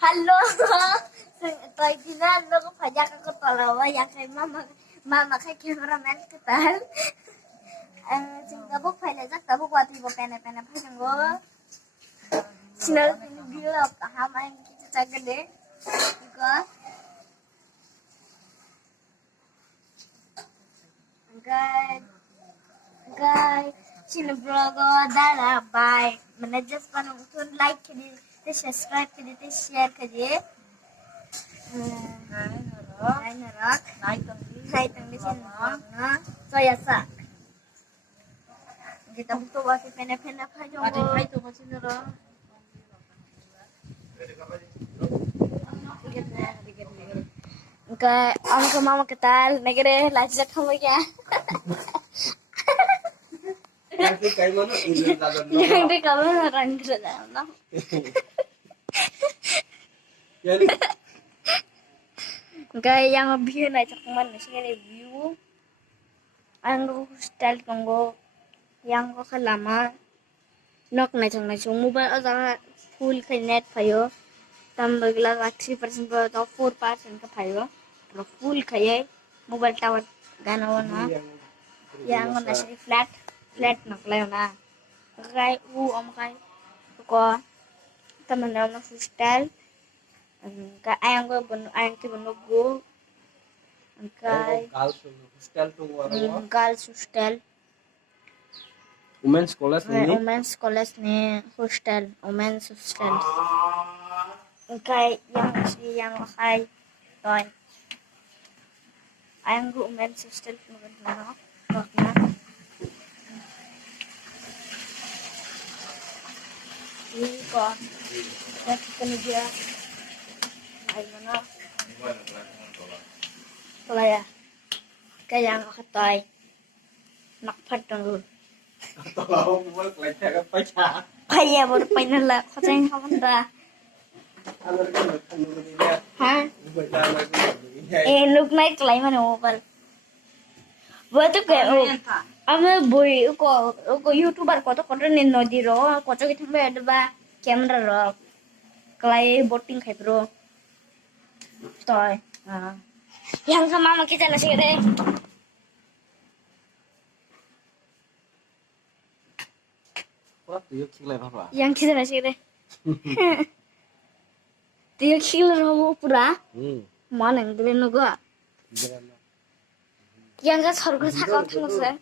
Halo, tôi đi ra nó có phải ra cái tòa lầu ya kay mama kay cameraman ketal. Sehingga buk phải là rất buk waktu ibu pena phải yang go. Sinal gila paham yang kita caga deh. Juga. Guys, sini vlog dah bye. Mana just panonton like ke di subscribe ke di share ke di. Hai narak. Hai tang di sini na. So ya sa. Kita butuh waktu pena aja. Ada hai tu macam mana? Enggak, angka mama ketal, negara lajak kamu ya. Yang kayak mana? Yang di kamu orang kerana. Jadi Enggak yang view na cak mana sih ini view. Anggo hostel konggo yang ko kalama nok na cak mobile ada full net payo. Tambah gila 3% atau 4% ka payo. Pero full kaya mobile tower gana wana. Yang na siya flat nak layo na. Kaya kay ko taman na hostel. Ka ayang ki bonugo. Kay hostel tuh warna. girls hostel. Women's college ini. Women's college ni hostel, women's hostel. Kay yang kay toy. Ayang go women's hostel na. Bakna. Ini ko. Kita ni dia. Ay mana? Kalaya. Kaya ang katoy. Nakpat dulu. Kalau mau kelihatan apa ya? Kaya baru pinala. Kaya ang kamanda. Kalau kan dia. Ha? Berjalan Look na iklay man ang mobile. Bato kayo. Ama boy ko YouTuber ko to koto ni nodi ro. Koto kitang ba ba camera ro. Kalay boating kay bro. Toy. Yang sama mama kita nasi deh. Wah, tuh killer apa? Yang kita nasi deh. Dia killer mau pura. Mana yang dia nuga? Yang kan sorga sakau tangsa.